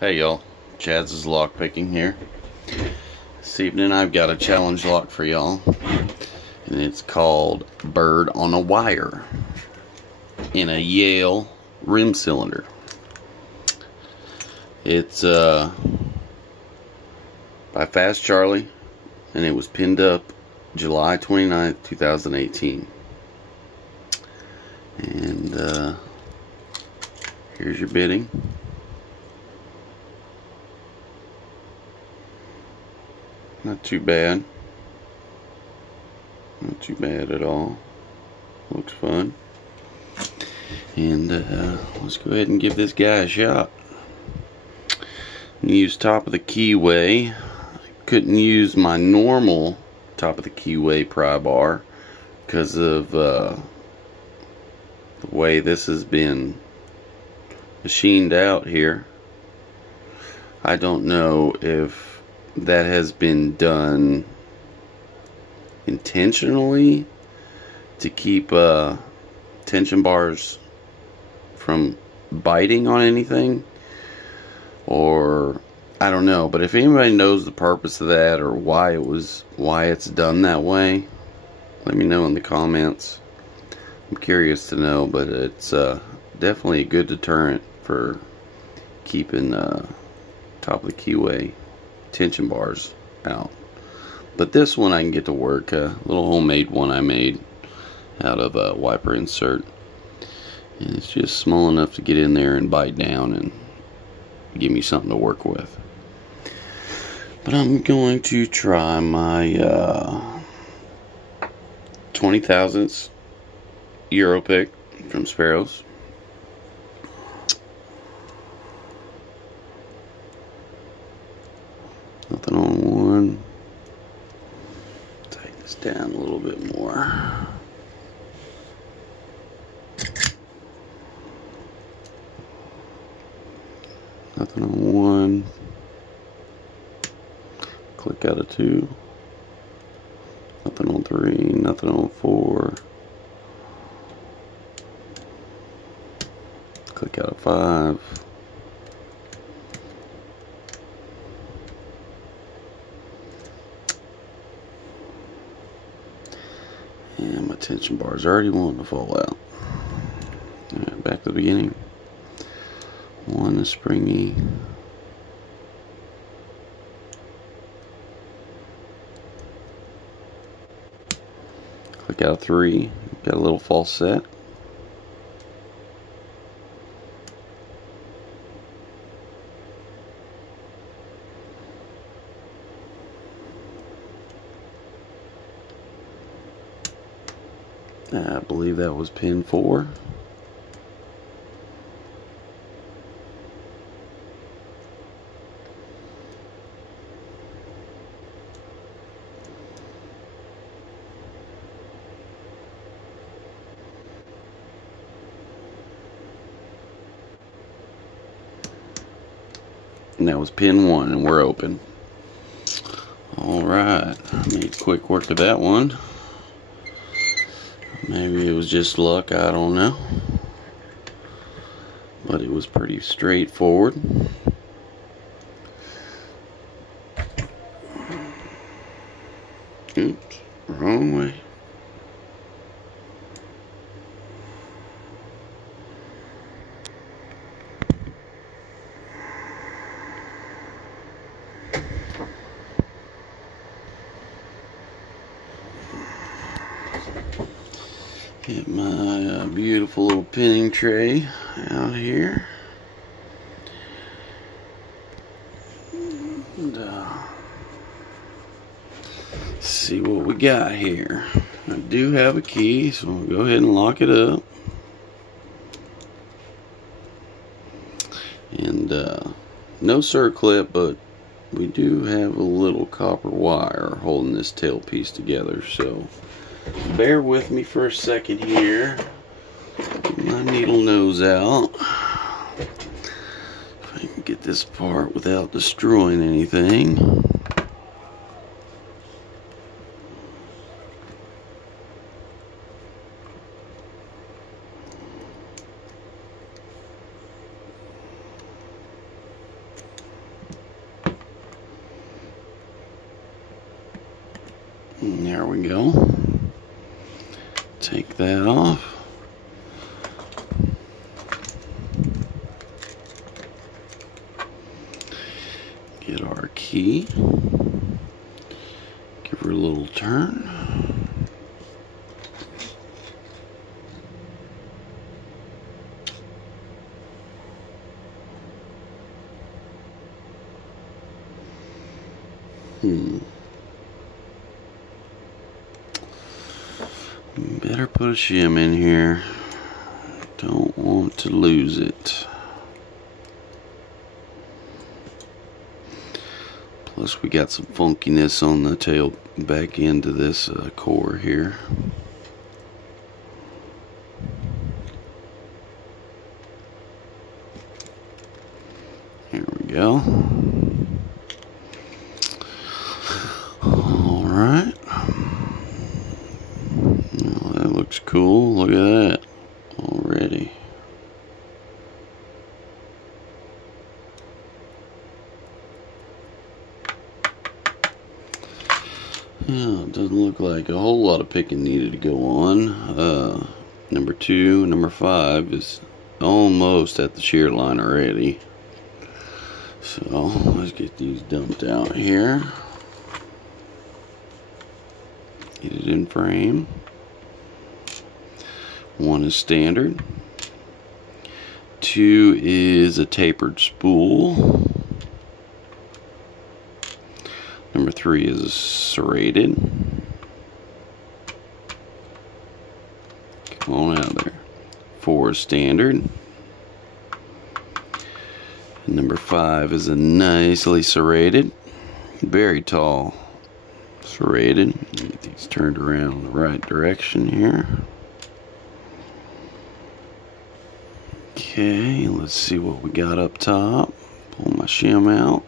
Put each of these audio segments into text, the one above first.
Hey y'all, Chad's lock picking here. This evening I've got a challenge lock for y'all, and it's called Bird on a Wire in a Yale rim cylinder. It's by Fast Charlie, and it was pinned up July 29th, 2018. And here's your bidding. Not too bad. Not too bad at all. Looks fun. And let's go ahead and give this guy a shot. Use top of the keyway. Couldn't use my normal top of the keyway pry bar because of the way this has been machined out here. I don't know if that has been done intentionally to keep tension bars from biting on anything, or I don't know. But if anybody knows the purpose of that or why it's done that way, let me know in the comments. I'm curious to know, but it's definitely a good deterrent for keeping top of the keyway tension bars out. But this one I can get to work. A little homemade one I made out of a wiper insert, and it's just small enough to get in there and bite down and give me something to work with. But I'm going to try my 20 thousandths Euro pick from Sparrows. Nothing on one. Tighten this down a little bit more. Nothing on one. Click out of two. Nothing on three. Nothing on four. Click out of five. And my tension bar is already wanting to fall out. Alright, back to the beginning. One is springy. Click out of three. Got a little false set. I believe that was pin 4. And that was pin 1, and we're open. Alright, I made quick work of that one. Maybe it was just luck, I don't know. But it was pretty straightforward. Oops, wrong way. Get my beautiful little pinning tray out here. And see what we got here. I do have a key, so we'll go ahead and lock it up. And no circlip, but we do have a little copper wire holding this tail piece together, so bear with me for a second here. Get my needle nose out. If I can get this apart without destroying anything. There we go. Take that off. Get our key. Give her a little turn. Better put a shim in here. Don't want to lose it. Plus we got some funkiness on the tail back into this core here. Here we go. Alright. Well, that looks cool. Look at that already. Yeah, it doesn't look like a whole lot of picking needed to go on. Number 2, number 5 is almost at the shear line already. So let's get these dumped out here. Get it in frame. 1 is standard. 2 is a tapered spool. Number 3 is serrated. Come on out of there. 4 is standard. And number 5 is a nicely serrated, very tall serrated. Get these turned around in the right direction here. Okay, let's see what we got up top. Pull my shim out.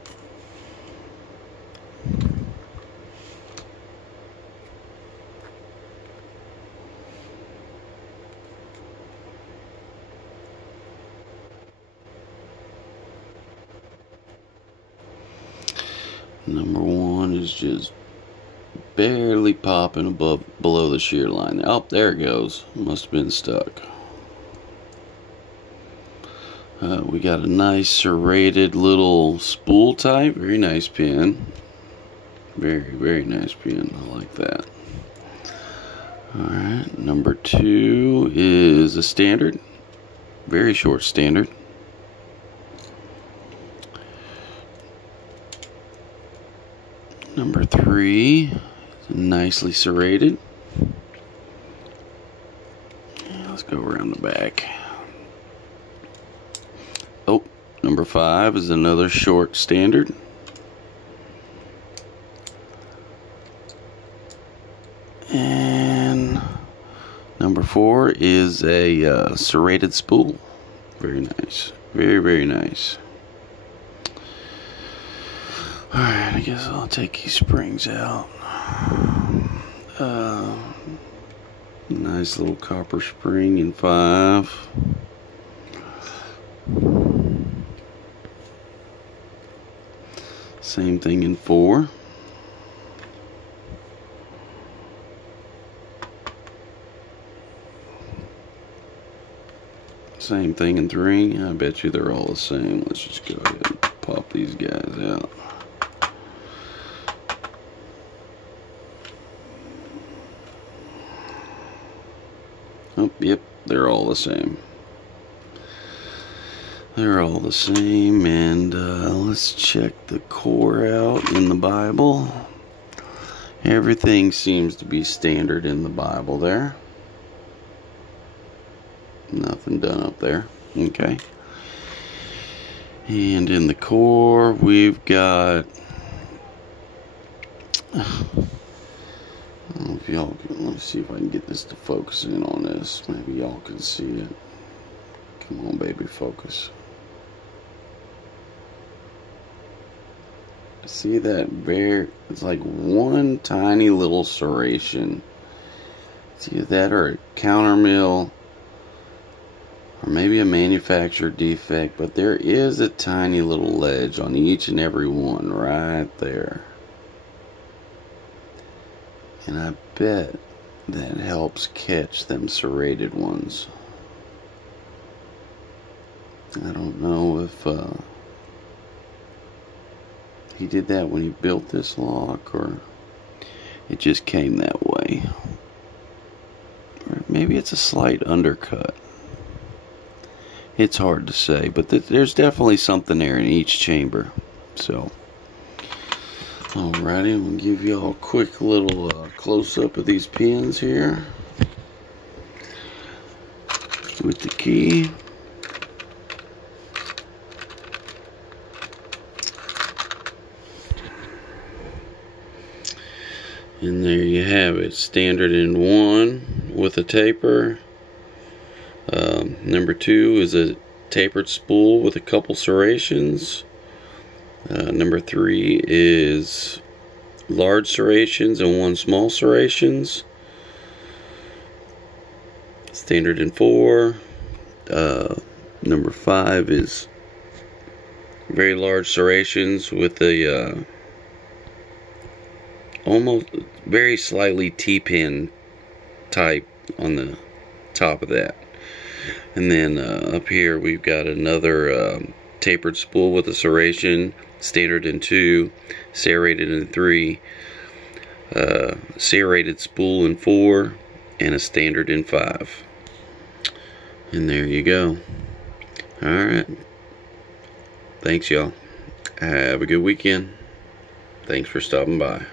Number 1 is just barely popping below the shear line. Oh, there it goes. Must have been stuck. We got a nice serrated little spool type. Very nice pin. Very, very nice pin. I like that. Alright, number 2 is a standard. Very short standard. Number 3 is nicely serrated. Let's go around the back. Oh, number 5 is another short standard. And number 4 is a serrated spool. Very nice. Very, very nice. Alright, I guess I'll take these springs out. Nice little copper spring in 5. Same thing in 4. Same thing in 3. I bet you they're all the same. Let's just go ahead and pop these guys out. Oh, yep, they're all the same. They're all the same, and let's check the core out in the Bible. Everything seems to be standard in the Bible there. Nothing done up there. Okay. And in the core, we've got... I don't know if y'all can, let me see if I can get this to focus in on this. Maybe y'all can see it. Come on, baby, focus. See that very, it's like one tiny little serration. It's either that or a counter mill, or maybe a manufacturer defect, but there is a tiny little ledge on each and every one right there. And I bet that helps catch them serrated ones. I don't know if he did that when he built this lock, or it just came that way. Or maybe it's a slight undercut. It's hard to say, but there's definitely something there in each chamber. So, alrighty, I'm going to give y'all a quick little close-up of these pins here with the key. And there you have it, standard in 1 with a taper. Number 2 is a tapered spool with a couple serrations. Number 3 is large serrations and 1 small serrations. Standard in 4. Number 5 is very large serrations with a almost very slightly T-pin type on the top of that. And then up here we've got another tapered spool with a serration, standard in 2, serrated in 3, serrated spool in 4, and a standard in 5. And there you go. Alright. Thanks, y'all. Have a good weekend. Thanks for stopping by.